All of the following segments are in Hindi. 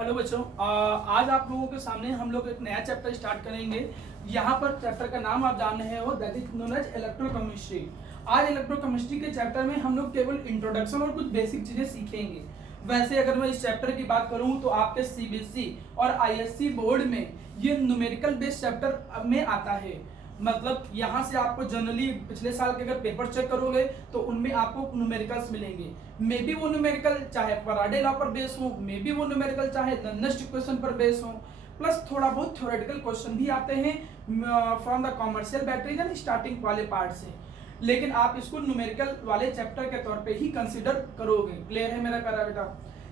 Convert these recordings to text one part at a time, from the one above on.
हेलो बच्चों, आज आप लोगों के सामने हम लोग एक नया चैप्टर स्टार्ट करेंगे। यहाँ पर चैप्टर का नाम आप जान रहे हो, that is known as electrochemistry. आज इलेक्ट्रोकेमिस्ट्री के चैप्टर में हम लोग केवल इंट्रोडक्शन और कुछ बेसिक चीजें सीखेंगे। वैसे अगर मैं इस चैप्टर की बात करूँ तो आपके सीबीएसई और आईएससी बोर्ड में ये न्यूमेरिकल बेस्ड चैप्टर में आता है। मतलब यहाँ से आपको जनरली पिछले साल के अगर पेपर चेक करोगे तो उनमें आपको न्यूमेरिकल्स मिलेंगे। मे बी वो न्यूमेरिकल चाहे फैराडे लॉ पर बेस हो, मे बी वो न्यूमेरिकल चाहे नॉनेस्ट इक्वेशन पर बेस हो, प्लस थोड़ा बहुत थ्योरेटिकल क्वेश्चन भी आते हैं from the commercial batteries and starting वाले पार्ट से। लेकिन आप इसको न्यूमेरिकल वाले चैप्टर के तौर पे ही कंसिडर करोगे। क्लियर है मेरा प्यारा बेटा?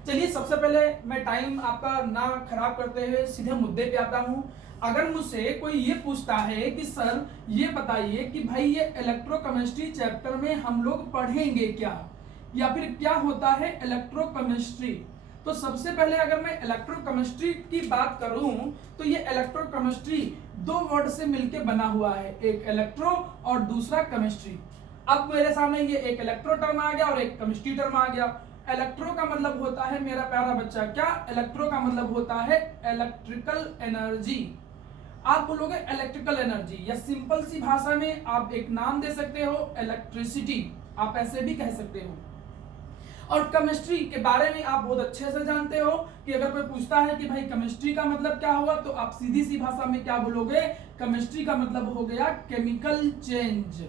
चलिए सबसे पहले मैं टाइम आपका ना खराब करते हुए सीधे मुद्दे पे आता हूँ। अगर मुझसे कोई ये पूछता है कि सर ये बताइए कि भाई ये इलेक्ट्रोकेमिस्ट्री चैप्टर में हम लोग पढ़ेंगे क्या, या फिर क्या होता है इलेक्ट्रोकेमिस्ट्री, तो सबसे पहले अगर मैं इलेक्ट्रोकेमिस्ट्री की बात करूं तो ये इलेक्ट्रोकेमिस्ट्री दो वर्ड से मिलकर बना हुआ है, एक इलेक्ट्रो और दूसरा केमिस्ट्री। अब मेरे सामने ये एक इलेक्ट्रो टर्म आ गया और एक केमिस्ट्री टर्म आ गया। इलेक्ट्रो का मतलब होता है मेरा प्यारा बच्चा, क्या इलेक्ट्रो का मतलब होता है इलेक्ट्रिकल एनर्जी। आप बोलोगे इलेक्ट्रिकल एनर्जी, या सिंपल सी भाषा में आप एक नाम दे सकते हो इलेक्ट्रिसिटी, आप ऐसे भी कह सकते हो। और केमिस्ट्री के बारे में आप बहुत अच्छे से जानते हो कि अगर कोई पूछता है कि भाई केमिस्ट्री का मतलब क्या हुआ, तो आप सीधी सी भाषा में क्या बोलोगे, केमिस्ट्री का मतलब हो गया केमिकल चेंज।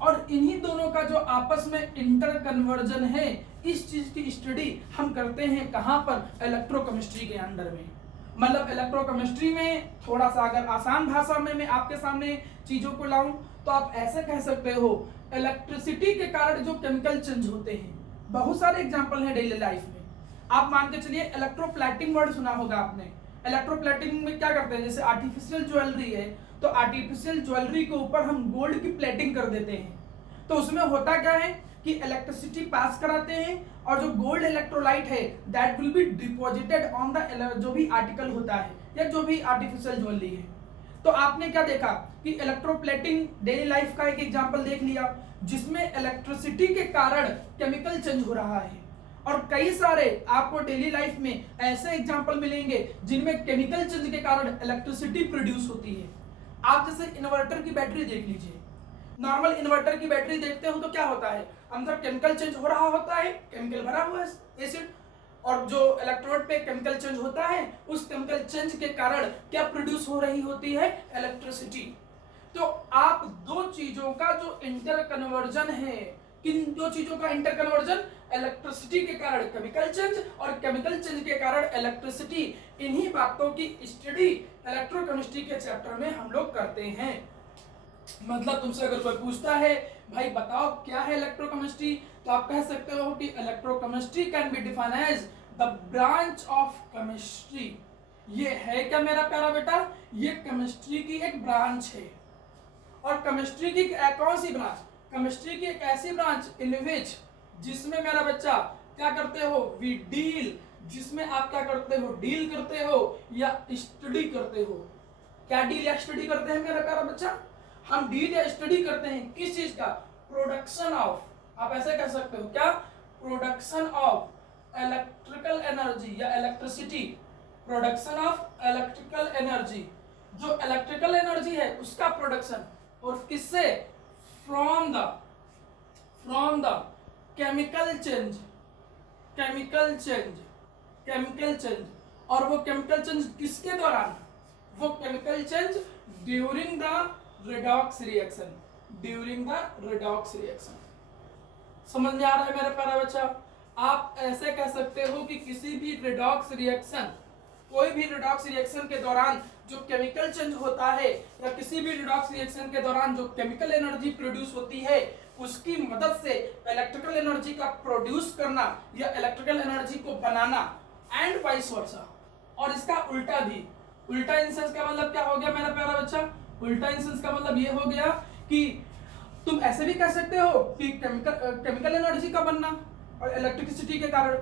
और इन्हीं दोनों का जो आपस में इंटर कन्वर्जन है, इस चीज की स्टडी हम करते हैं कहां पर, इलेक्ट्रोकेमिस्ट्री के अंडर में। मतलब इलेक्ट्रोकेमिस्ट्री में थोड़ा सा अगर आसान भाषा में मैं आपके सामने चीजों को लाऊं तो आप ऐसे कह सकते हो, इलेक्ट्रिसिटी के कारण जो केमिकल चेंज होते हैं, बहुत सारे एग्जांपल हैं डेली लाइफ में। आप मान के चलिए इलेक्ट्रोप्लेटिंग वर्ड सुना होगा आपने। इलेक्ट्रोप्लेटिंग में क्या करते हैं, जैसे आर्टिफिशियल ज्वेलरी है तो आर्टिफिशियल ज्वेलरी के ऊपर हम गोल्ड की प्लेटिंग कर देते हैं। तो उसमें होता क्या है कि इलेक्ट्रिसिटी पास कराते हैं और जो गोल्ड इलेक्ट्रोलाइट है that will be deposited on the जो भी आर्टिकल होता है या जो भी आर्टिफिशियल ज्वेलरी है। तो आपने क्या देखा कि इलेक्ट्रोप्लेटिंग डेली लाइफ का एक एग्जांपल देख लिया जिसमें इलेक्ट्रिसिटी के कारण केमिकल चेंज हो रहा है। और कई सारे आपको डेली लाइफ में ऐसे एग्जांपल मिलेंगे जिनमें केमिकल चेंज के कारण इलेक्ट्रिसिटी प्रोड्यूस होती है। आप जैसे इन्वर्टर की बैटरी देख लीजिए, नॉर्मल इन्वर्टर की बैटरी देखते हो तो क्या होता है, अंदर केमिकल चेंज हो रहा होता है, केमिकल भरा हुआ है एसिड, और जो इलेक्ट्रोड पे केमिकल चेंज होता है उस केमिकल चेंज के कारण क्या प्रोड्यूस हो रही होती है, इलेक्ट्रिसिटी। तो आप दो चीजों का जो इंटर कन्वर्जन है, किन दो चीजों का इंटर कन्वर्जन, इलेक्ट्रिसिटी के कारण केमिकल चेंज और केमिकल चेंज के कारण इलेक्ट्रिसिटी, इन्हीं बातों की स्टडी इलेक्ट्रोकेमिस्ट्री के चैप्टर में हम लोग करते हैं। मतलब तुमसे अगर कोई पूछता है भाई बताओ क्या है इलेक्ट्रोकेमिस्ट्री, तो आप कह सकते हो कि electrochemistry can be define as the branch of chemistry. ये है क्या मेरा प्यारा बेटा, ये केमिस्ट्री की एक ब्रांच है। और केमिस्ट्री की कौन सी ब्रांच, केमिस्ट्री की एक ऐसी ब्रांच इन विच, जिसमें मेरा बच्चा क्या करते हो, वी डील, जिसमें आप क्या करते हो, डील करते हो या स्टडी करते हो। क्या डील या स्टडी करते हैं मेरा प्यारा बच्चा, हम डील या स्टडी करते हैं किस चीज का, प्रोडक्शन ऑफ, आप ऐसे कह सकते हो क्या, प्रोडक्शन ऑफ इलेक्ट्रिकल एनर्जी या electricity, production of electrical energy, जो इलेक्ट्रिकल एनर्जी है उसका प्रोडक्शन, और किससे, from the chemical change, chemical change, chemical change. और वो केमिकल चेंज किसके दौरान, वो chemical change during the redox reaction, during the redox reaction. समझ में आ रहा है मेरा प्यारा बच्चा? आप ऐसे कह सकते हो कि किसी भी रेडॉक्स रिएक्शन, कोई भी रेडॉक्स रिएक्शन के दौरान जो केमिकल चेंज होता है, या किसी भी रेडॉक्स रिएक्शन के दौरान जो केमिकल एनर्जी प्रोड्यूस होती है, उसकी मदद से इलेक्ट्रिकल एनर्जी का प्रोड्यूस करना या इलेक्ट्रिकल एनर्जी को बनाना, एंड वाइस वर्सा। और इसका उल्टा भी, उल्टा इन सेंस का मतलब क्या हो गया मेरा प्यारा बच्चा, उल्टा इन सेंस का मतलब ये हो गया कि तुम ऐसे भी कह सकते हो कि केमिकल एनर्जी का बनना और इलेक्ट्रिसिटी के कारण।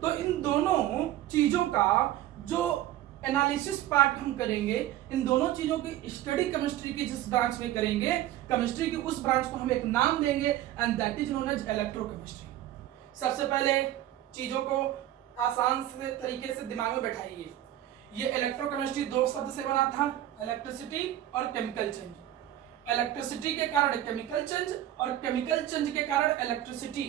तो इन दोनों चीजों का जो एनालिसिस पार्ट हम करेंगे, इन दोनों चीजों की स्टडी केमिस्ट्री की जिस ब्रांच में करेंगे, केमिस्ट्री की उस ब्रांच को हम एक नाम देंगे and that is known as electrochemistry. सबसे पहले चीजों को आसान से तरीके से दिमाग में बैठाइए। ये इलेक्ट्रोकेमिस्ट्री दो शब्द से बना था, इलेक्ट्रिसिटी और केमिकल चेंज। इलेक्ट्रिसिटी के कारण केमिकल चेंज और केमिकल चेंज के कारण इलेक्ट्रिसिटी,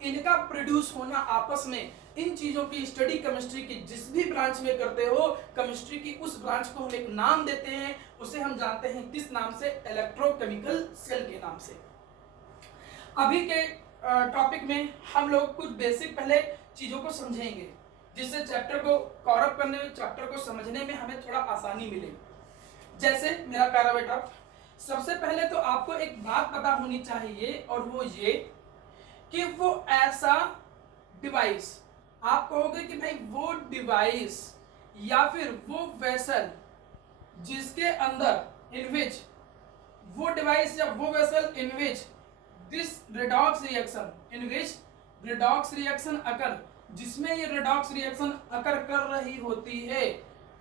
इनका प्रोड्यूस होना आपस में, इन चीजों की स्टडी केमिस्ट्री की जिस भी ब्रांच में करते हो, केमिस्ट्री की उस ब्रांच को हम एक नाम देते हैं, उसे हम जानते हैं किस नाम से, इलेक्ट्रोकेमिकल सेल के नाम से। अभी के टॉपिक में हम लोग कुछ बेसिक पहले चीजों को समझेंगे, जिससे चैप्टर को कवर अप करने में, चैप्टर को समझने में हमें थोड़ा आसानी मिले। जैसे मेरा प्यारा बेटा, सबसे पहले तो आपको एक बात पता होनी चाहिए, और वो ये कि वो ऐसा डिवाइस, आप कहोगे कि भाई वो डिवाइस या फिर वो वेसल जिसके अंदर इन विच, वो डिवाइस या वो vessel in which this redox reaction, in which redox reaction occur, जिसमें ये रेडॉक्स रिएक्शन अकर कर रही होती है,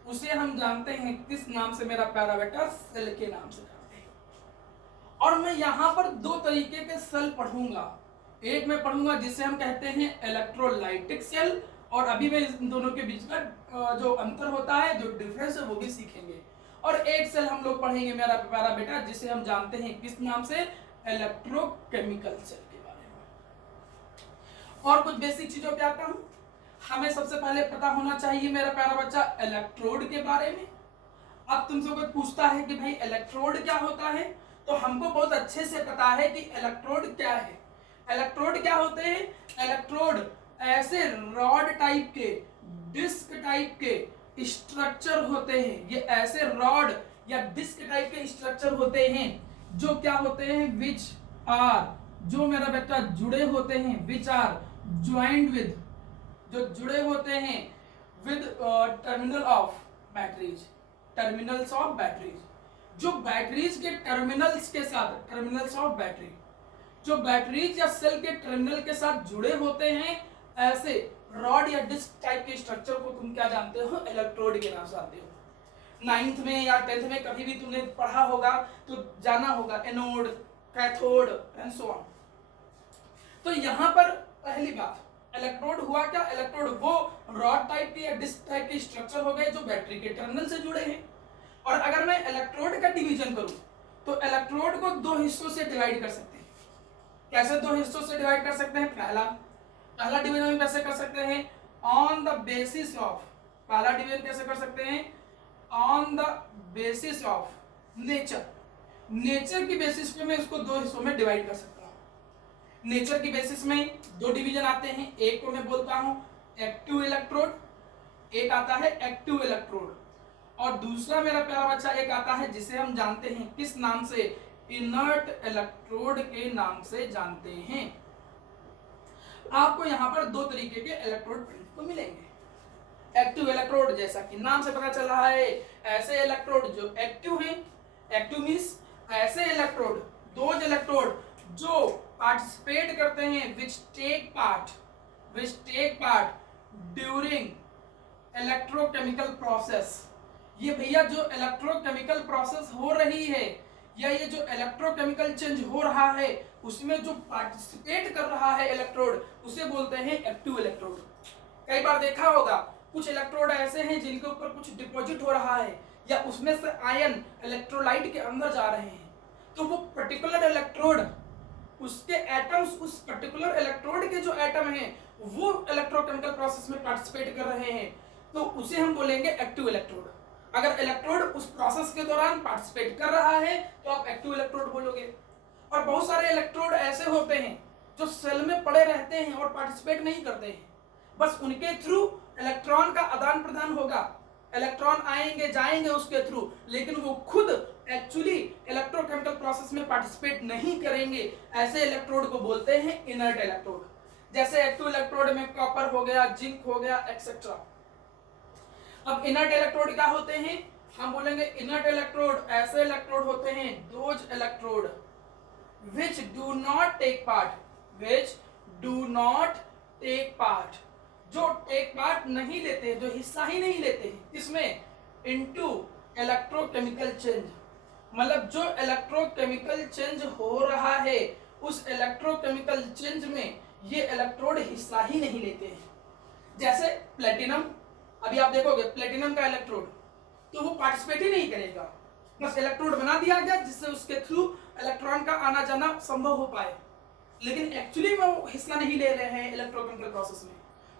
उसे हम जानते हैं किस नाम से मेरा प्यारा बेटा, सेल के नाम से जानते हैं। और मैं यहां पर दो तरीके के सेल पढ़ूंगा, एक मैं पढ़ूंगा जिसे हम कहते हैं इलेक्ट्रोलाइटिक सेल, और अभी मैं इन दोनों के बीच का जो अंतर होता है, जो डिफरेंस है, वो भी सीखेंगे। और एक सेल हम लोग पढ़ेंगे मेरा प्यारा बेटा जिसे हम जानते हैं किस नाम से, इलेक्ट्रोकेमिकल सेल के बारे में। और कुछ बेसिक चीजों पे आता हूं। हमें सबसे पहले पता होना चाहिए मेरा प्यारा बच्चा इलेक्ट्रोड के बारे में। अब तुमसे कोई पूछता है कि भाई इलेक्ट्रोड क्या होता है, तो हमको बहुत अच्छे से पता है कि इलेक्ट्रोड क्या है। इलेक्ट्रोड क्या होते हैं? इलेक्ट्रोड ऐसे रॉड टाइप के, डिस्क टाइप के स्ट्रक्चर होते हैं। ये ऐसे रॉड या डिस्क टाइप के स्ट्रक्चर होते हैं जो क्या होते हैं, विच आर, जो मेरा बेटा जुड़े होते हैं, विच आर ज्वाइंट विद, जो जुड़े होते हैं with terminal of batteries, terminals of batteries, जो बैटरीज के टर्मिनल्स के साथ, टर्मिनल्स ऑफ बैटरी, जो बैटरीज या सेल के टर्मिनल के साथ जुड़े होते हैं, ऐसे रॉड या डिस्क टाइप के स्ट्रक्चर को तुम क्या जानते हो, इलेक्ट्रोड के नाम से जानते हो। 9th में या 10th में कभी भी तुमने पढ़ा होगा तो जाना होगा, anode, cathode and so on. तो यहां पर पहली बात, इलेक्ट्रोड हुआ क्या? इलेक्ट्रोड वो रॉड टाइप के या डिस्क टाइप के स्ट्रक्चर हो गए जो बैटरी के टर्मिनल से जुड़े हैं। और अगर मैं इलेक्ट्रोड का डिवीजन करूं तो इलेक्ट्रोड को दो हिस्सों से डिवाइड कर सकते हैं। कैसे दो हिस्सों से डिवाइड कर सकते हैं? पहला डिवीजन कैसे कर सकते हैं? ऑन द बेसिस ऑफ, पहला डिवीजन कैसे कर सकते हैं? On the basis of nature, nature की बेसिस पे मैं इसको दो हिस्सों में डिवाइड कर सकता हूं। नेचर की बेसिस में दो डिवीजन आते हैं, एक को मैं बोलता हूं एक्टिव इलेक्ट्रोड, एक आता है एक्टिव इलेक्ट्रोड, और दूसरा मेरा प्यारा बच्चा एक आता है जिसे हम जानते हैं किस नाम से, इनर्ट इलेक्ट्रोड के नाम से जानते हैं। आपको यहां पर दो तरीके के इलेक्ट्रोड को मिलेंगे। एक्टिव इलेक्ट्रोड, जैसा कि नाम से पता चल रहा है, ऐसे इलेक्ट्रोड जो एक्टिव हैं, एक्टिव मींस ऐसे इलेक्ट्रोड, दोज इलेक्ट्रोड जो पार्टिसिपेट करते हैं, which take part during electrochemical process. ये भैया जो इलेक्ट्रोकेमिकल प्रोसेस हो रही है या ये जो इलेक्ट्रोकेमिकल चेंज हो रहा है उसमें जो पार्टिसिपेट कर रहा है इलेक्ट्रोड, उसे बोलते हैं एक्टिव इलेक्ट्रोड। कई बार देखा होगा कुछ इलेक्ट्रोड ऐसे हैं जिनके ऊपर कुछ डिपॉजिट हो रहा है या उसमें से आयन इलेक्ट्रोलाइट के अंदर जा रहे हैं, तो वो पर्टिकुलर इलेक्ट्रोड, उसके एटम्स, उस पर्टिकुलर इलेक्ट्रोड के जो एटम हैं वो इलेक्ट्रोकेमिकल प्रोसेस में पार्टिसिपेट कर रहे हैं, तो उसे हम बोलेंगे एक्टिव इलेक्ट्रोड। अगर इलेक्ट्रोड उस प्रोसेस के दौरान पार्टिसिपेट कर रहा है तो आप एक्टिव इलेक्ट्रोड बोलोगे। और बहुत सारे इलेक्ट्रोड ऐसे होते हैं जो सेल में पड़े रहते हैं और पार्टिसिपेट नहीं करते हैं, बस उनके थ्रू इलेक्ट्रॉन का आदान प्रदान होगा, इलेक्ट्रॉन आएंगे जाएंगे उसके थ्रू, लेकिन वो खुद एक्चुअली इलेक्ट्रोकेमिकल प्रोसेस में पार्टिसिपेट नहीं करेंगे। ऐसे इलेक्ट्रोड को बोलते हैं इनर्ट इलेक्ट्रोड। जैसे एक्टिव इलेक्ट्रोड में कॉपर हो गया, जिंक हो गया, एक्सेट्रा। अब इनर्ट इलेक्ट्रोड क्या होते हैं? हम बोलेंगे इनर्ट इलेक्ट्रोड ऐसे इलेक्ट्रोड होते हैं, those electrode which do not take part, which do not take part, जो टेक पार्ट नहीं लेते, जो हिस्सा ही नहीं लेते हैं इसमें, इनटू इलेक्ट्रोकेमिकल चेंज, मतलब जो इलेक्ट्रोकेमिकल चेंज हो रहा है उस इलेक्ट्रोकेमिकल चेंज में ये इलेक्ट्रोड हिस्सा ही नहीं लेते हैं। जैसे प्लेटिनम, अभी आप देखोगे प्लेटिनम का इलेक्ट्रोड तो वो पार्टिसिपेट ही नहीं करेगा, बस इलेक्ट्रोड बना दिया गया जिससे उसके थ्रू इलेक्ट्रॉन का आना जाना संभव हो पाए, लेकिन एक्चुअली में वो हिस्सा नहीं ले रहे हैं इलेक्ट्रोकेमिकल प्रोसेस में।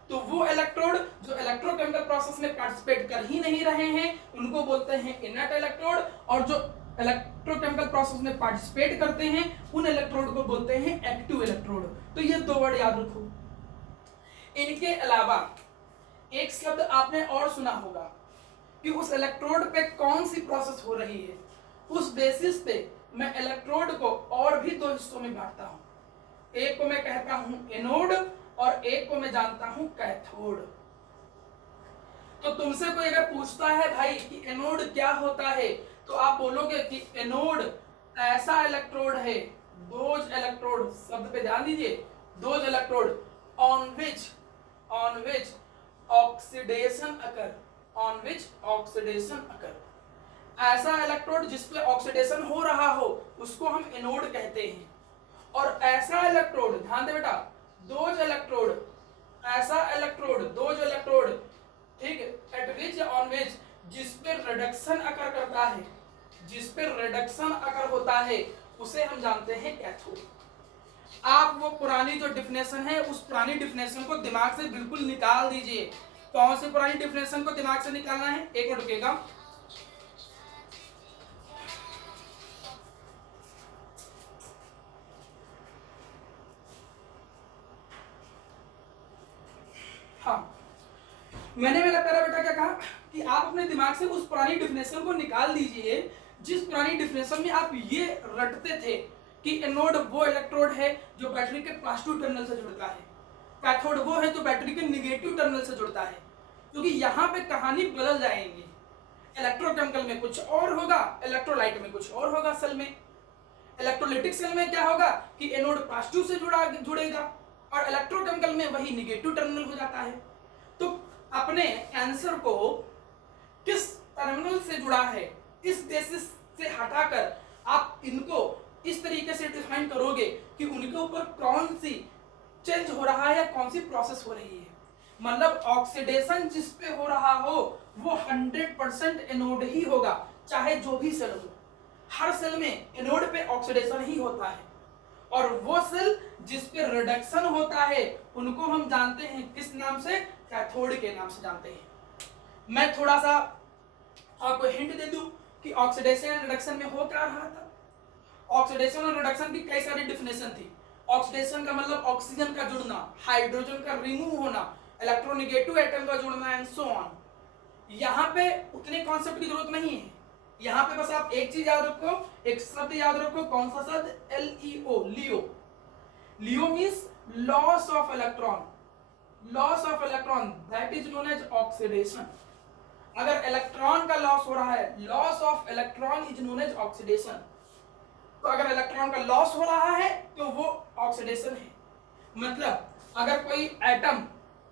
तो वो इलेक्ट्रोड जो इलेक्ट्रोकेमिकल प्रोसेस में पार्टिसिपेट कर ही नहीं रहे हैं उनको बोलते हैं इनर्ट इलेक्ट्रोड, और जो इलेक्ट्रोकेमिकल प्रोसेस में पार्टिसिपेट करते हैं उन इलेक्ट्रोड को बोलते हैं एक्टिव इलेक्ट्रोड। तो ये दो वर्ड याद रखो। इनके अलावा एक शब्द आपने और सुना होगा कि उस इलेक्ट्रोड पे कौन सी प्रोसेस हो रही है, उस बेसिस पे मैं इलेक्ट्रोड को और भी दो हिस्सों में बांटता हूं। एक को मैं कहता हूं एनोड और एक को मैं जानता हूं कैथोड। तो तुमसे कोई अगर पूछता है भाई कि एनोड क्या होता है तो आप बोलोगे कि एनोड ऐसा इलेक्ट्रोड है, दोज इलेक्ट्रोड, शब्द पे ध्यान दीजिए, those electrode on which oxidation occur, on which oxidation occur, ऐसा इलेक्ट्रोड जिसपे ऑक्सीडेशन हो रहा हो उसको हम एनोड कहते हैं। और ऐसा इलेक्ट्रोड, ध्यान दे बेटा, दोज इलेक्ट्रोड, ऐसा इलेक्ट्रोड, दोज इलेक्ट्रोड, ठीक है, एट विच ऑन विच, जिसपे रिडक्शन अकर करता है, जिसपे रिडक्शन अकर होता है उसे हम जानते हैं कैथोड। आप वो पुरानी जो डिफिनेशन है उस पुरानी डिफिनेशन को दिमाग से बिल्कुल निकाल दीजिए। कौन सी पुरानी डिफिनेशन को दिमाग से निकालना है, एक मिनट रुकिएगा। हाँ, मैंने मेरा प्यारा बेटा क्या कहा कि आप अपने दिमाग से उस पुरानी डिफिनेशन को निकाल दीजिए जिस पुरानी डिफिनेशन में आप ये रटते थे कि एनोड वो इलेक्ट्रोड है जो बैटरी के पॉजिटिव टर्मिनल से जुड़ता है, कैथोड वो है जो बैटरी के नेगेटिव टर्मिनल से जुड़ता है। क्योंकि यहाँ पे कहानी बदल जाएगी, इलेक्ट्रोकेमिकल में कुछ और होगा, इलेक्ट्रोलाइट में कुछ और होगा। सेल में, इलेक्ट्रोलिटिक सेल में क्या होगा कि एनोड पॉजिटिव से जुड़ेगा और इलेक्ट्रोकेमिकल में वही नेगेटिव टर्मिनल हो जाता है। तो अपने आंसर को किस टर्मिनल से जुड़ा है इस बेसिस से हटाकर आप इनको इस तरीके से डिफाइन करोगे कि उनके ऊपर कौन सी चेंज हो रहा है या कौन सी प्रोसेस हो रही है। मतलब ऑक्सीडेशन जिस पे हो रहा हो वो 100% एनोड ही होगा, चाहे जो भी सेल हो। हर सेल में एनोड पे ऑक्सीडेशन ही होता है, और वो सेल जिस पे रिडक्शन होता है उनको हम जानते हैं किस नाम से, कैथोड के नाम से जानते हैं। मैं थोड़ा सा आपको हिंट दे दूं कि ऑक्सीडेशन एंड रिडक्शन में हो क्या रहा था। ऑक्सीडेशन और रिडक्शन की कई सारी डिफिनेशन थी। ऑक्सीडेशन का मतलब ऑक्सीजन का जुड़ना, हाइड्रोजन का रिमूव होना, इलेक्ट्रोनेगेटिव एटम का जुड़ना एंड सो ऑन। यहाँ पे उतने कॉन्सेप्ट की जरूरत नहीं है। यहाँ पे बस आप एक चीज याद रखो, एक शब्द याद रखो, कौन सा शब्द, LEO, LEO. LEO means loss of electron, loss of electron, that is known as oxidation. अगर इलेक्ट्रॉन का लॉस हो रहा है, loss of electron is known as oxidation. तो अगर इलेक्ट्रॉन का लॉस हो रहा है तो वो ऑक्सीडेशन है। मतलब अगर कोई एटम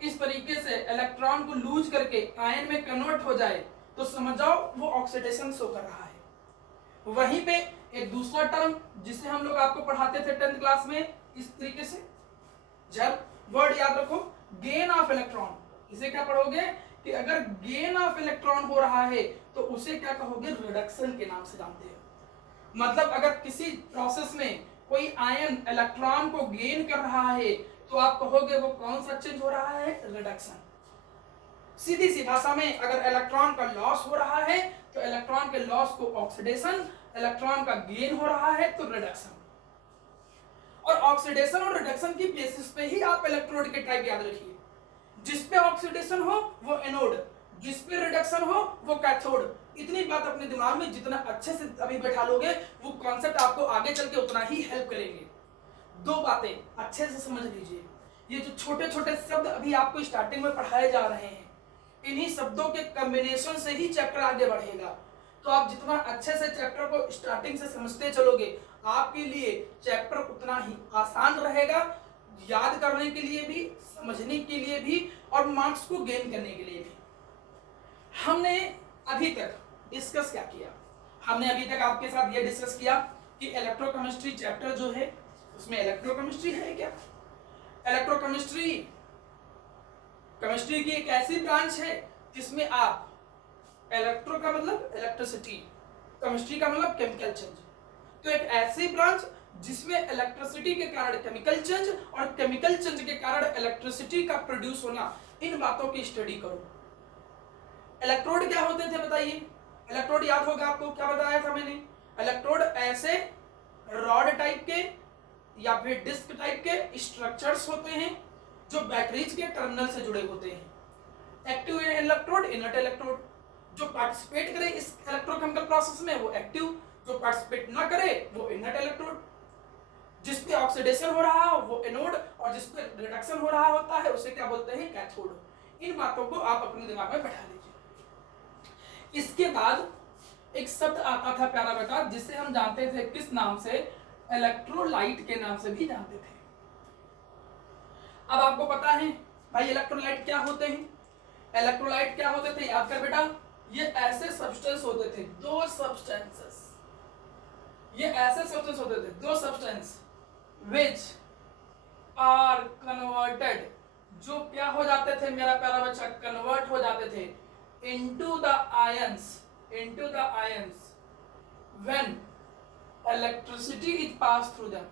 इस तरीके से इलेक्ट्रॉन को लूज करके आयन में कन्वर्ट हो जाए तो समझ जाओ वो ऑक्सीडेशन शो कर रहा है। वहीं पे एक दूसरा टर्म जिसे हम लोग आपको पढ़ाते थे 10th क्लास में इस तरीके से, जब वर्ड याद रखो, गेन ऑफ इलेक्ट्रॉन। इसे क्या पढ़ोगे कि अगर गेन ऑफ इलेक्ट्रॉन हो रहा है तो उसे क्या कहोगे, रिडक्शन के नाम से जानते हैं। मतलब अगर किसी प्रोसेस में कोई आयन इलेक्ट्रॉन को गेन कर रहा है तो आप कहोगे वो कौन सा चेंज हो रहा है, रिडक्शन। सीधी सी भाषा में अगर इलेक्ट्रॉन का लॉस हो रहा है तो इलेक्ट्रॉन के लॉस को ऑक्सीडेशन, इलेक्ट्रॉन का गेन हो रहा है तो रिडक्शन। और ऑक्सीडेशन और रिडक्शन की बेसिस पे ही आप इलेक्ट्रोड के टाइप याद रखिए। जिस पे ऑक्सीडेशन हो वो एनोड, जिस पे रिडक्शन हो वो कैथोड। इतनी बात अपने दिमाग में जितना अच्छे से अभी बैठा लोगे वो कॉन्सेप्ट आपको आगे चल के उतना ही हेल्प करेंगे। दो बातें अच्छे से समझ लीजिए, ये जो छोटे छोटे शब्द अभी आपको स्टार्टिंग में पढ़ाए जा रहे हैं, इन्हीं शब्दों के कॉम्बिनेशन से ही चैप्टर आगे बढ़ेगा। तो आप जितना अच्छे से चैप्टर को स्टार्टिंग से समझते चलोगे आपके लिए चैप्टर उतना ही आसान रहेगा, याद करने के लिए भी, समझने के लिए भी और मार्क्स को गेन करने के लिए भी। हमने अभी तक डिस्कस क्या किया, हमने अभी तक आपके साथ ये डिस्कस किया कि इलेक्ट्रोकेमिस्ट्री चैप्टर जो है उसमें इलेक्ट्रोकेमिस्ट्री है क्या, इलेक्ट्रोकेमिस्ट्री केमिस्ट्री की एक ऐसी ब्रांच है जिसमें आप इलेक्ट्रो का मतलब इलेक्ट्रिसिटी, केमिस्ट्री का मतलब केमिकल चेंज, तो एक ऐसी ब्रांच जिसमें इलेक्ट्रिसिटी के कारण केमिकल चेंज और केमिकल चेंज के कारण इलेक्ट्रिसिटी का प्रोड्यूस होना, इन बातों की स्टडी करो। इलेक्ट्रोड क्या होते थे बताइए? इलेक्ट्रोड याद होगा आपको, क्या बताया था मैंने? इलेक्ट्रोड ऐसे रॉड टाइप के या फिर डिस्क टाइप के स्ट्रक्चर्स होते हैं जो बैटरीज के टर्मिनल से जुड़े होते हैं। Active electrode, inert electrode. जो पार्टिसिपेट करे इस इलेक्ट्रोकेमिकल प्रोसेस में वो एक्टिव, जो पार्टिसिपेट ना करे वो इनर्ट इलेक्ट्रोड। जिस पे ऑक्सीडेशन हो रहा हो वो एनोड, और जिस पे रिडक्शन हो रहा होता है उसे क्या बोलते हैं? कैथोड। इन बातों को आप अपने दिमाग में बैठा लीजिए। इसके बाद एक शब्द आता था प्यारा बेटा, जिसे हम जानते थे किस नाम से? इलेक्ट्रोलाइट के नाम से भी जानते थे। अब आपको पता है भाई इलेक्ट्रोलाइट क्या होते हैं? इलेक्ट्रोलाइट क्या होते थे? याद कर बेटा, ये ऐसे सब्सटेंस होते थे, दो सब्सटेंसेस, ये ऐसे सब्सटेंस होते थे, दो सब्सटेंस विच आर कन्वर्टेड, जो क्या हो जाते थे मेरा प्यारा बच्चा? कन्वर्ट हो जाते थे into the ions, into the ions when electricity is pass through them,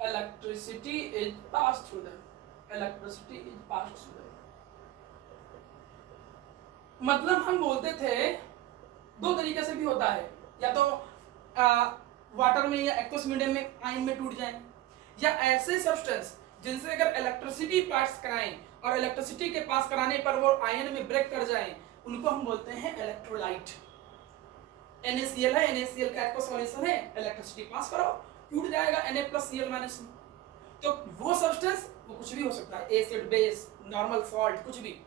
electricity is pass through them, electricity is pass through them. मतलब हम बोलते थे दो तरीके से भी होता है, या तो वाटर में या एक्वस मीडियम में आयन में टूट जाएं, या ऐसे सब्सटेंस जिनसे अगर इलेक्ट्रिसिटी पास कराएं और इलेक्ट्रिसिटी के पास कराने पर वो आयन में ब्रेक कर जाएं, उनको हम बोलते हैं इलेक्ट्रोलाइट। NaCl है, NaCl का एक्वस सॉल्यूशन है, इलेक्ट्रिसिटी पास करो टूट जाएगा Na+Cl-। तो वो सब्सटेंस वो कुछ भी हो सकता है, एसिड, बेस, नॉर्मल सॉल्ट, कुछ भी।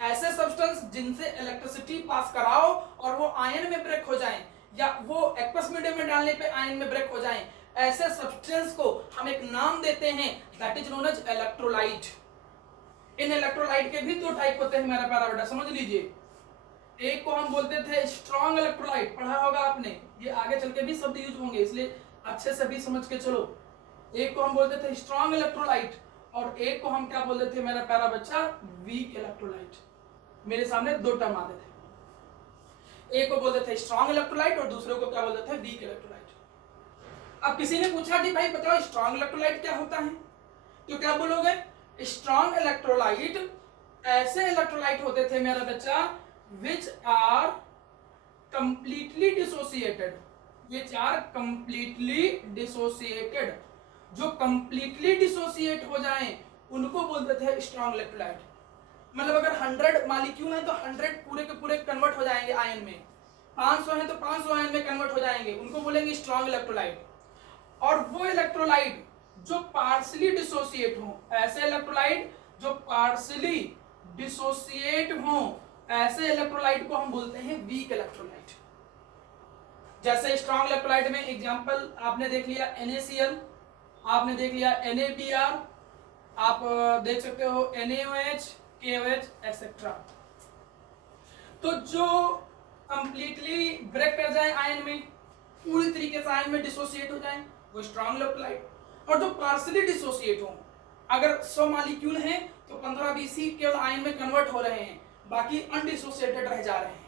ऐसे सब्सटेंस जिनसे इलेक्ट्रिसिटी पास कराओ और वो आयन में ब्रेक हो जाएं, या वो एक्वस मीडियम में डालने पे आयन में ब्रेक हो जाएं, ऐसे सब्सटेंस को हम एक नाम देते हैं, that is known as electrolyte. इन इलेक्ट्रोलाइट के भी दो टाइप होते हैं मेरा प्यारा बेटा, समझ लीजिए। एक को हम बोलते थे स्ट्रॉन्ग इलेक्ट्रोलाइट, पढ़ा होगा आपने, ये आगे चल के भी शब्द यूज होंगे इसलिए अच्छे से भी समझ के चलो। एक को हम बोलते थे स्ट्रॉन्ग इलेक्ट्रोलाइट, और एक को हम क्या बोलते थे मेरा प्यारा बच्चा? Weak electrolyte. मेरे सामने दो टर्म आते थे, एक को बोलते थे स्ट्रॉन्ग इलेक्ट्रोलाइट और दूसरे को क्या बोलते थे? Weak electrolyte. अब किसी ने पूछा कि भाई बताओ स्ट्रॉन्ग इलेक्ट्रोलाइट क्या होता है, तो क्या बोलोगे? स्ट्रॉन्ग इलेक्ट्रोलाइट ऐसे इलेक्ट्रोलाइट होते थे मेरा बच्चा विच आर कंप्लीटली डिसोसिएटेड, ये चार कंप्लीटली डिसोसिएटेड, जो कंप्लीटली डिसोसिएट हो जाएं उनको बोलते थे स्ट्रॉन्ग इलेक्ट्रोलाइट। मतलब अगर 100 मॉलिक्यूल हैं तो 100 पूरे के पूरे कन्वर्ट हो जाएंगे आयन में, 500 हैं तो 500 आयन में कन्वर्ट हो जाएंगे, उनको बोलेंगे स्ट्रॉन्ग इलेक्ट्रोलाइट। और वो इलेक्ट्रोलाइट जो पार्शियली डिसोसिएट हो, ऐसे इलेक्ट्रोलाइट जो पार्शियली डिसोसिएट हो, ऐसे इलेक्ट्रोलाइट को हम बोलते हैं वीक इलेक्ट्रोलाइट। जैसे स्ट्रॉन्ग इलेक्ट्रोलाइट में एग्जांपल आपने देख लिया NaCl, आपने देख लिया NaBr, आप देख सकते हो NaOH, KOH एक्सेट्रा। तो जो कंप्लीटली ब्रेक कर जाए आयन में, पूरी तरीके से आयन में डिसोसिएट हो जाए, वो स्ट्रॉन्ग इलेक्ट्रोलाइट। और जो पार्शियली डिसोसिएट हो, अगर 100 मॉलिक्यूल हैं तो 15-20 ही केवल आयन में कन्वर्ट हो रहे हैं, बाकी अनडिसोसिएटेड रह जा रहे हैं।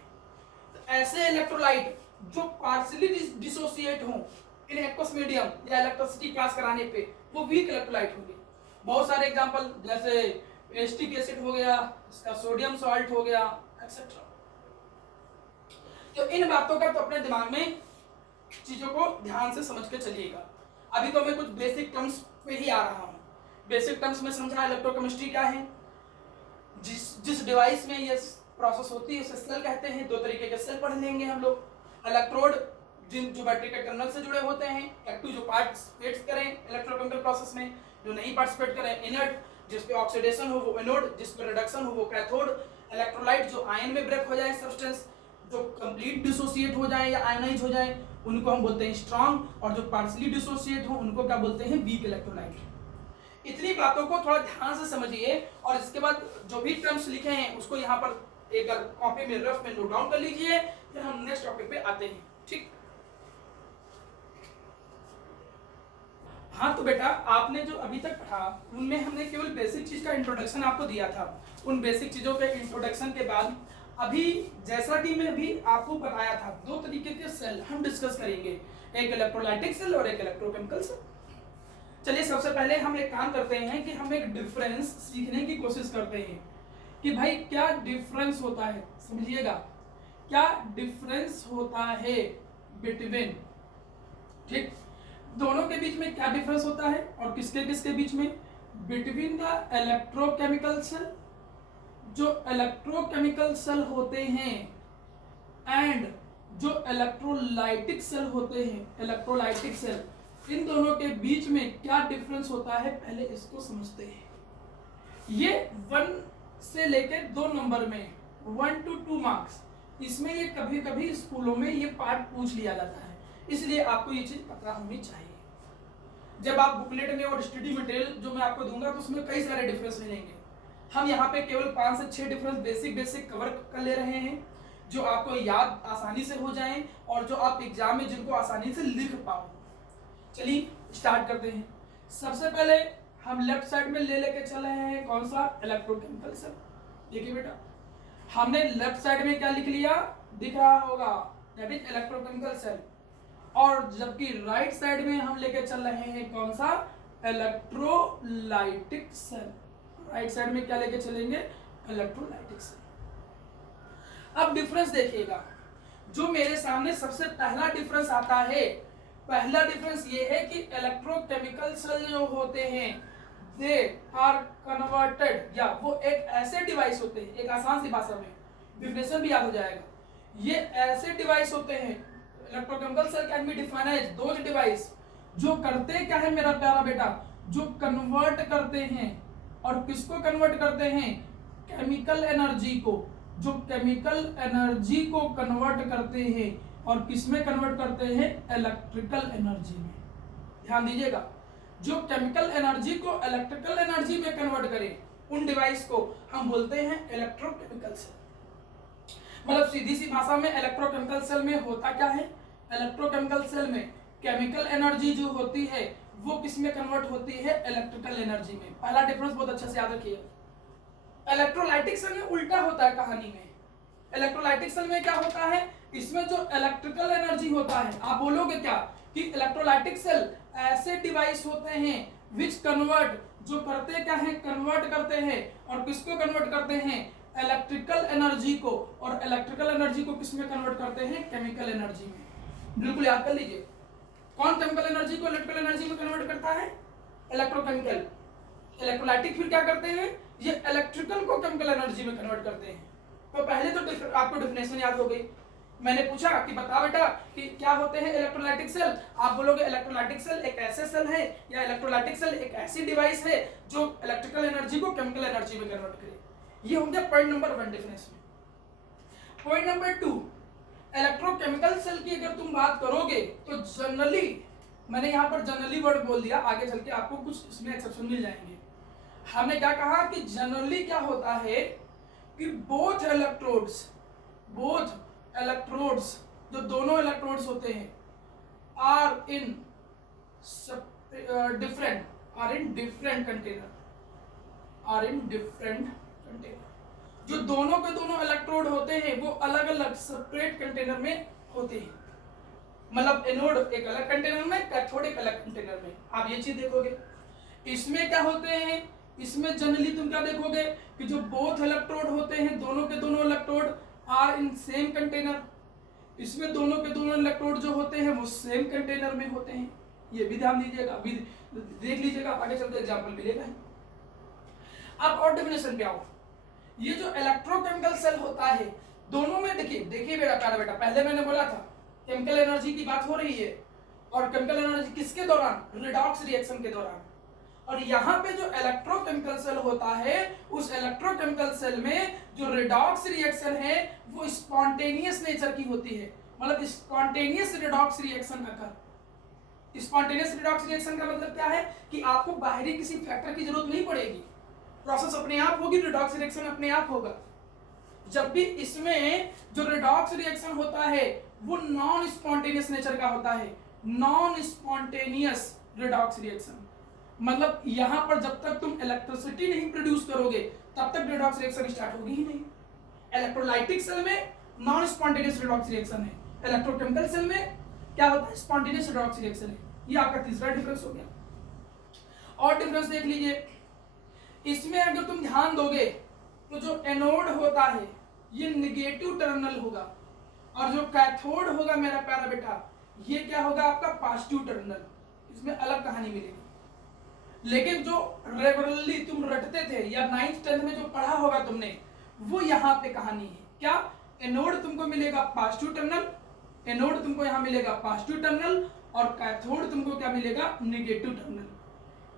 तो ऐसे इलेक्ट्रोलाइट जो पार्शियली डिसोसिएट हो इन एक्वस मीडियम या इलेक्ट्रिसिटी पास कराने पे, वो वीक इलेक्ट्रोलाइट होंगे। बहुत सारे एग्जांपल जैसे एसिटिक एसिड हो गया, इसका सोडियम सॉल्ट हो गया एक्सेट्रा। तो इन बातों का तो अपने दिमाग में चीजों को ध्यान से समझ के चलिएगा। अभी तो मैं कुछ बेसिक टर्म्स पे ही आ रहा हूँ। बेसिक टर्म्स में समझा इलेक्ट्रोकेमिस्ट्री क्या है, जिस डिवाइस में ये प्रोसेस होती है उसे सेल कहते हैं। दो तरीके के सेल पढ़ लेंगे हम लोग। इलेक्ट्रोड जो बैटरी के टर्मिनल से जुड़े होते हैं, एक्टिव जो पार्टिसिपेट करें इलेक्ट्रोकेमिकल प्रोसेस में, जो नहीं पार्टिसिपेट करें इनर्ट, जिस पे ऑक्सीडेशन हो वो एनोड, जिस पे रिडक्शन हो वो कैथोड। इलेक्ट्रोलाइट जो आयन में ब्रेक हो जाए सब्सटेंस, जो कंप्लीट डिसोसिएट हो जाए या आयनाइज हो जाए, उनको हम बोलते हैं स्ट्रॉन्ग, और जो पार्शियली डिसोसिएट हो उनको क्या बोलते हैं? Weak electrolyte. इतनी बातों को थोड़ा ध्यान से समझिए, और इसके बाद जो भी टर्म्स लिखे हैं उसको यहाँ पर एक कॉपी में रफ में नोट डाउन कर लीजिए, फिर हम नेक्स्ट टॉपिक पे आते हैं। ठीक, हाँ तो बेटा आपने जो अभी तक पढ़ा उनमें हमने केवल बेसिक चीज का इंट्रोडक्शन आपको दिया था। उन बेसिक चीजों के इंट्रोडक्शन के बाद अभी जैसा कि मैं अभी आपको बताया था दो तरीके के सेल हम डिस्कस करेंगे, एक इलेक्ट्रोलाइटिक सेल और एक इलेक्ट्रोकेमिकल सेल। चलिए सबसे पहले हम एक काम करते हैं कि हम एक डिफरेंस सीखने की कोशिश करते हैं कि भाई क्या डिफरेंस होता है। समझिएगा, क्या डिफरेंस होता है बिटवीन, ठीक, दोनों के बीच में क्या डिफरेंस होता है और किसके किसके बीच में, बिटवीन द इलेक्ट्रोकेमिकल सेल, जो इलेक्ट्रोकेमिकल सेल होते हैं एंड जो इलेक्ट्रोलाइटिक सेल होते हैं, इलेक्ट्रोलाइटिक सेल, इन दोनों के बीच में क्या डिफरेंस होता है पहले इसको समझते हैं। ये 1 से लेकर 2 नंबर में 1 to 2 मार्क्स, इसमें ये कभी कभी स्कूलों में ये पार्ट पूछ लिया जाता है, इसलिए आपको ये चीज पता होनी चाहिए। जब आप बुकलेट में और स्टडी मटेरियल जो मैं आपको दूंगा तो उसमें कई सारे डिफरेंस मिलेंगे। हम यहाँ पे केवल 5 से 6 डिफरेंस बेसिक कवर कर ले रहे हैं जो आपको याद आसानी से हो जाएं और जो आप एग्जाम में जिनको आसानी से लिख पाओ। चलिए स्टार्ट करते हैं। सबसे पहले हम लेफ्ट साइड में लेके चल रहे हैं कौन सा, इलेक्ट्रोकेमिकल सेल। देखिए बेटा हमने लेफ्ट साइड में क्या लिख लिया, दिख रहा होगा, दैट इज इलेक्ट्रोकेमिकल सेल, और जबकि राइट साइड में हम लेके चल रहे हैं कौन सा, इलेक्ट्रोलाइटिक सेल। राइट साइड में क्या लेके चलेंगे, इलेक्ट्रोलाइटिक सेल। अब डिफरेंस देखिएगा, जो मेरे सामने सबसे पहला डिफरेंस आता है, पहला डिफरेंस ये है कि इलेक्ट्रोकेमिकल सेल जो होते हैं दे आर कन्वर्टेड, या वो एक ऐसे डिवाइस होते हैं, एक आसान सी भाषा में डिफिनेशन भी याद हो जाएगा, ये ऐसे डिवाइस होते हैं, electrochemical cell can be defined as those device जो करते क्या है मेरा प्यारा बेटा, जो कन्वर्ट करते हैं, और किसको कन्वर्ट करते हैं, केमिकल एनर्जी को, जो केमिकल एनर्जी को कन्वर्ट करते हैं, और किसमें कन्वर्ट करते हैं, इलेक्ट्रिकल एनर्जी में। ध्यान दीजिएगा, जो केमिकल एनर्जी को इलेक्ट्रिकल एनर्जी में कन्वर्ट करे उन डिवाइस को हम बोलते हैं इलेक्ट्रोकेमिकल सेल। मतलब सीधी सी भाषा में इलेक्ट्रोकेमिकल सेल में होता क्या है, इलेक्ट्रोकेमिकल सेल में केमिकल एनर्जी जो होती है वो किसमें कन्वर्ट होती है, इलेक्ट्रिकल एनर्जी में। पहला डिफरेंस बहुत अच्छे से याद रखिए। इलेक्ट्रोलाइटिक सेल में उल्टा होता है कहानी में। इलेक्ट्रोलाइटिक सेल में क्या होता है, इसमें जो इलेक्ट्रिकल एनर्जी होता है, आप बोलोगे क्या कि इलेक्ट्रोलाइटिक सेल ऐसे डिवाइस होते हैं विच कन्वर्ट, जो करते क्या है, कन्वर्ट करते हैं, और किसको कन्वर्ट करते हैं, इलेक्ट्रिकल एनर्जी को, और इलेक्ट्रिकल एनर्जी को किसमें कन्वर्ट करते हैं, केमिकल एनर्जी में। बिल्कुल याद कर लीजिए, कौन केमिकल एनर्जी को इलेक्ट्रिकल एनर्जी में कन्वर्ट करता है, इलेक्ट्रोकेमिकल। इलेक्ट्रोलाइटिक फिर क्या करते हैं, ये इलेक्ट्रिकल को केमिकल एनर्जी में कन्वर्ट करते हैं। तो पहले तो आपको डेफिनेशन याद हो गई। मैंने पूछा कि बता बेटा कि क्या होते हैं इलेक्ट्रोलाइटिक सेल, आप बोलोगे इलेक्ट्रोलाइटिक सेल एक ऐसे सेल है, या इलेक्ट्रोलाइटिक सेल एक ऐसी डिवाइस है जो इलेक्ट्रिकल एनर्जी को केमिकल एनर्जी में कन्वर्ट करे। ये हो गया point number 1 definition. Point number 2, electrochemical cell की अगर तुम बात करोगे तो जनरली, मैंने यहाँ पर जनरली वर्ड बोल दिया, आगे चल के आपको कुछ इसमें एक्सेप्शन मिल जाएंगे। हमने क्या कहा कि जनरली क्या होता है कि बोथ इलेक्ट्रोड्स, जो दोनों इलेक्ट्रोड्स होते हैं, आर इन डिफरेंट कंटेनर, जो दोनों के दोनों इलेक्ट्रोड होते हैं वो अलग अलग सेपरेट कंटेनर में होते हैं। मतलब एनोड एक अलग कंटेनर में, कैथोड एक अलग कंटेनर में। आप ये चीज देखोगे। इसमें क्या होते हैं, इसमें जनरली तुम क्या देखोगे कि जो बोथ इलेक्ट्रोड होते हैं, दोनों के दोनों electrode are in same container, इसमें दोनों के दोनों इलेक्ट्रोड जो होते हैं वो सेम कंटेनर में होते हैं। ये भी ध्यान दीजिएगा, अभी देख लीजिएगा, आगे चलते एग्जांपल मिलेगा। अब और डेफिनेशन पे आओ। ये जो इलेक्ट्रोकेमिकल सेल होता है दोनों में, देखिए बेटा प्यारा बेटा, पहले मैंने बोला था केमिकल एनर्जी की बात हो रही है, और केमिकल एनर्जी किसके दौरान, रिडॉक्स रिएक्शन के दौरान। और यहाँ पे जो इलेक्ट्रोकेमिकल सेल होता है, उस इलेक्ट्रोकेमिकल सेल में जो रिडॉक्स रिएक्शन है वो स्पॉन्टेनियस नेचर की होती है। मतलब spontaneous redox reaction occur. Spontaneous redox reaction का मतलब क्या है कि आपको बाहरी किसी फैक्टर की जरूरत नहीं पड़ेगी, प्रोसेस अपने आप होगी, रिडॉक्स रिएक्शन अपने आप होगा। जब भी इसमें जो रिडॉक्स रिएक्शन होता है वो नॉन स्पॉन्टेनियस नेचर का होता है। Non spontaneous redox reaction. मतलब यहाँ पर जब तक तुम इलेक्ट्रिसिटी नहीं प्रोड्यूस करोगे तब तक रिडॉक्स रिएक्शन स्टार्ट होगी ही नहीं। इलेक्ट्रोलाइटिक सेल में नॉन स्पॉन्टेनियस रिडॉक्स रिएक्शन है, इलेक्ट्रोकेमिकल सेल में क्या होता है, स्पॉन्टेनियस रिडॉक्स रिएक्शन है। ये आपका तीसरा डिफरेंस हो गया। और डिफरेंस देख लीजिए, इसमें अगर तुम ध्यान दोगे तो जो एनोड होता है ये निगेटिव टर्मिनल होगा और जो कैथोड होगा मेरा प्यारा बेटा ये क्या होगा, आपका पॉजिटिव टर्मिनल। इसमें अलग कहानी मिलेगी। लेकिन जो रेगुलरली तुम रटते थे या 9th 10th में जो पढ़ा होगा तुमने, वो यहाँ पे कहानी है। क्या, एनोड तुमको मिलेगा पॉजिटिव टर्मिनल, एनोड तुमको यहाँ मिलेगा पॉजिटिव टर्मिनल और कैथोड तुमको क्या मिलेगा, नेगेटिव टर्मिनल।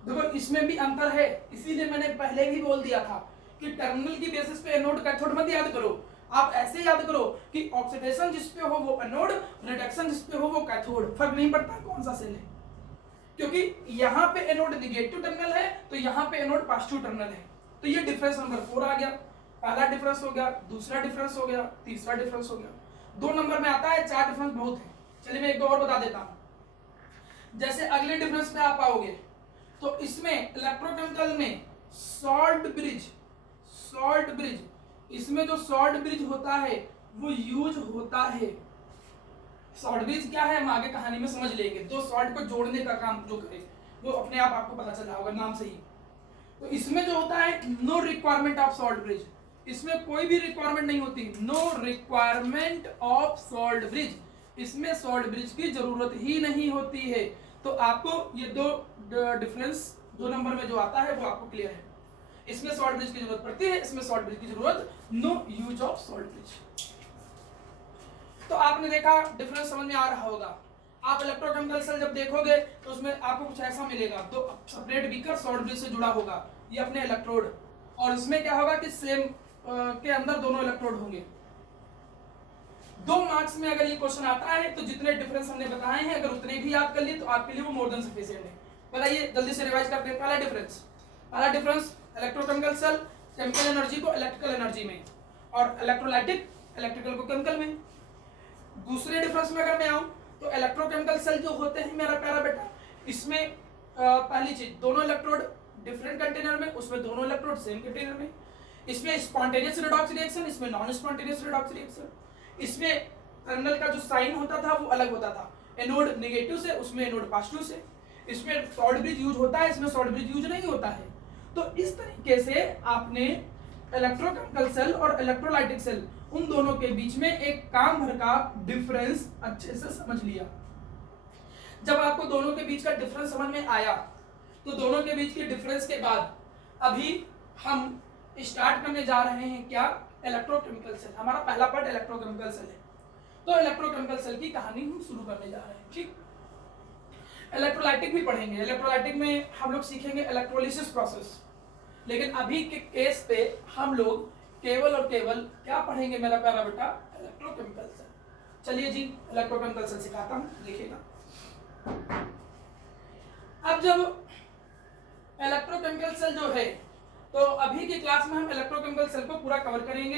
देखो इसमें भी अंतर है, इसीलिए मैंने पहले भी बोल दिया था कि टर्मिनल की बेसिस पे एनोड कैथोड मत याद करो, आप ऐसे याद करो कि ऑक्सीडेशन जिस पे हो वो एनोड, रिडक्शन जिस पे हो वो कैथोड। फर्क नहीं पड़ता कौन सा सेल है, क्योंकि यहाँ पे एनोड नेगेटिव टर्मिनल है तो यहाँ पे एनोड पॉजिटिव टर्मिनल है। तो ये डिफरेंस नंबर 4 आ गया। पहला डिफरेंस हो गया, दूसरा डिफरेंस हो गया, तीसरा डिफरेंस हो गया। 2 नंबर में आता है, 4 डिफरेंस बहुत है। चलिए मैं एक दो और बता देता हूं। जैसे अगले डिफरेंस पे आप आओगे तो इसमें इलेक्ट्रोकेमिकल में सॉल्ट ब्रिज, इसमें जो सॉल्ट ब्रिज होता है वो यूज होता है। सॉल्ट ब्रिज क्या है हम आगे कहानी में समझ लेंगे। दो सॉल्ट को जोड़ने का काम जो करे वो अपने आप आपको पता चला होगा नाम से ही। तो इसमें जो होता है no requirement of salt bridge, इसमें कोई भी रिक्वायरमेंट नहीं होती, no requirement of salt bridge, इसमें सॉल्ट ब्रिज की जरूरत ही नहीं होती है। तो आपको ये दो डिफरेंस 2 नंबर में जो आता है वो आपको क्लियर है। इसमें सॉल्ट ब्रिज की जरूरत पड़ती है, इसमें सॉल्ट ब्रिज की जरूरत, no use of salt bridge. तो आपने देखा डिफरेंस समझ में आ रहा होगा। आप इलेक्ट्रोकेमिकल सेल जब देखोगे तो उसमें आपको कुछ ऐसा मिलेगा, तो सेपरेट बीकर सॉल्ट ब्रिज से जुड़ा होगा, ये अपने इलेक्ट्रोड, और इसमें क्या होगा कि सेम के अंदर दोनों इलेक्ट्रोड होंगे। 2 मार्क्स में अगर ये क्वेश्चन आता है तो जितने डिफरेंस हमने बताए हैं अगर उतने भी याद कर लिए तो आपके लिए वो मोर देन सफिशिएंट है। बताइए जल्दी से रिवाइज करते हैं। पहला difference electrochemical cell chemical energy को इलेक्ट्रिकल एनर्जी में और इलेक्ट्रोलाइटिक इलेक्ट्रिकल को केमिकल में। दूसरे डिफरेंस में अगर मैं आऊं तो इलेक्ट्रोकेमिकल सेल जो होते हैं मेरा प्यारा बेटा, इसमें पहली चीज दोनों इलेक्ट्रोड डिफरेंट कंटेनर में, उसमें दोनों इलेक्ट्रोड सेम कंटेनर में। इसमें स्पॉन्टेनियस रिडॉक्स रिएक्शन, इसमें नॉन स्पॉन्टेनियस रिडॉक्स रिएक्शन। इसमें टर्मिनल का जो साइन होता था वो अलग होता था, एनोड नेगेटिव से, उसमें एनोड पॉजिटिव से। इसमें सॉल्ट ब्रिज यूज होता है, इसमें सॉल्ट ब्रिज यूज नहीं होता है। तो इस तरीके से आपने इलेक्ट्रोकेमिकल सेल और इलेक्ट्रोलाइटिक सेल उन दोनों के बीच में एक काम भर का डिफरेंस अच्छे से समझ लिया। जब आपको दोनों के बीच का डिफरेंस समझ में आया तो दोनों के बीच के डिफरेंस के बाद अभी हम स्टार्ट करने जा रहे हैं क्या, इलेक्ट्रोकेमिकल सेल। हमारा पहला पार्ट इलेक्ट्रोकेमिकल सेल है। तो इलेक्ट्रोकेमिकल सेल की कहानी हम शुरू करने जा रहे हैं। ठीक, इलेक्ट्रोलाइटिक भी पढ़ेंगे, इलेक्ट्रोलाइटिक में हम लोग सीखेंगे इलेक्ट्रोलिसिस प्रोसेस, लेकिन अभी के केस पे हम लोग केवल और केवल क्या पढ़ेंगे मेरा प्यारा बेटा, इलेक्ट्रोकेमिकल सेल। चलिए जी इलेक्ट्रोकेमिकल सेल सिखाता हूं, देखिएगा। अब जब इलेक्ट्रोकेमिकल सेल जो है तो अभी की क्लास में हम इलेक्ट्रोकेमिकल सेल को पूरा कवर करेंगे।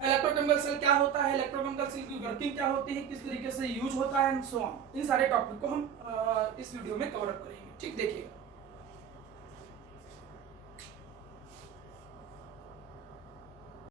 इलेक्ट्रोकेमिकल सेल क्या होता है, इलेक्ट्रोकेमिकल सेल की वर्किंग क्या होती है, किस तरीके से यूज होता है, इन सारे टॉपिक को हम इस वीडियो में कवर अप करेंगे। ठीक, देखिएगा।